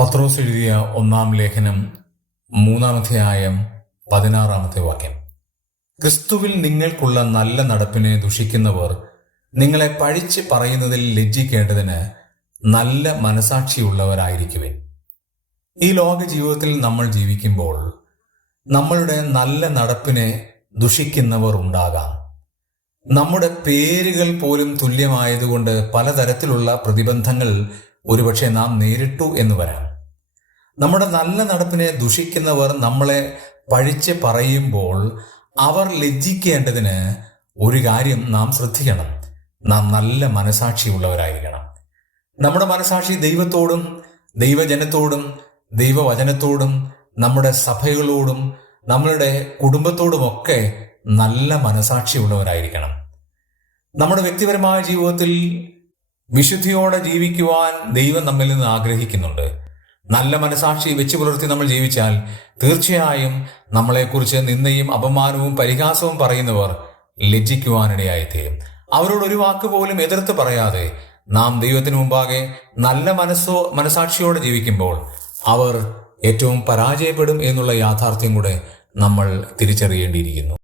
പത്രോസ് എഴുതിയ ഒന്നാം ലേഖനം മൂന്നാമധ്യായം പതിനാറാമത്തെ വാക്യം. ക്രിസ്തുവിൽ നിങ്ങൾക്കുള്ള നല്ല നടപ്പിനെ ദുഷിക്കുന്നവർ നിങ്ങളെ പഴിച്ച് പറയുന്നതിൽ ലജ്ജിക്കേണ്ടതിന് നല്ല മനസാക്ഷിയുള്ളവരായിരിക്കുവിൻ. ഈ ലോക ജീവിതത്തിൽ നമ്മൾ ജീവിക്കുമ്പോൾ നമ്മളുടെ നല്ല നടപ്പിനെ ദുഷിക്കുന്നവർ ഉണ്ടാകാം. നമ്മുടെ പേരുകൾ പോലും തുല്യമായതുകൊണ്ട് പലതരത്തിലുള്ള പ്രതിബന്ധങ്ങൾ ഒരുപക്ഷെ നാം നേരിട്ടു എന്ന് വരാം. നമ്മുടെ നല്ല നടപ്പിനെ ദുഷിക്കുന്നവർ നമ്മളെ പഴിച്ച് പറയുമ്പോൾ അവർ ലജ്ജിക്കേണ്ടതിന് ഒരു കാര്യം നാം ശ്രദ്ധിക്കണം. നാം നല്ല മനസാക്ഷിയുള്ളവരായിരിക്കണം നമ്മുടെ മനസാക്ഷി ദൈവത്തോടും ദൈവജനത്തോടും ദൈവവചനത്തോടും നമ്മുടെ സഭകളോടും നമ്മളുടെ കുടുംബത്തോടുമൊക്കെ നല്ല മനസാക്ഷിയുള്ളവരായിരിക്കണം നമ്മുടെ വ്യക്തിപരമായ ജീവിതത്തിൽ വിശുദ്ധിയോടെ ജീവിക്കുവാൻ ദൈവം നമ്മിൽ നിന്ന് ആഗ്രഹിക്കുന്നുണ്ട്. നല്ല മനസാക്ഷി വെച്ച് പുലർത്തി നമ്മൾ ജീവിച്ചാൽ തീർച്ചയായും നമ്മളെക്കുറിച്ച് നിന്ദയും അപമാനവും പരിഹാസവും പറയുന്നവർ ലജ്ജിക്കുവാനിടയായിത്തീരും. അവരോട് ഒരു വാക്ക് പോലും എതിർത്ത് പറയാതെ നാം ദൈവത്തിന് മുമ്പാകെ നല്ല മനസ്സോ മനസാക്ഷിയോടെ ജീവിക്കുമ്പോൾ അവർ ഏറ്റവും പരാജയപ്പെടും എന്നുള്ള യാഥാർത്ഥ്യം കൂടെ നമ്മൾ തിരിച്ചറിയേണ്ടിയിരിക്കുന്നു.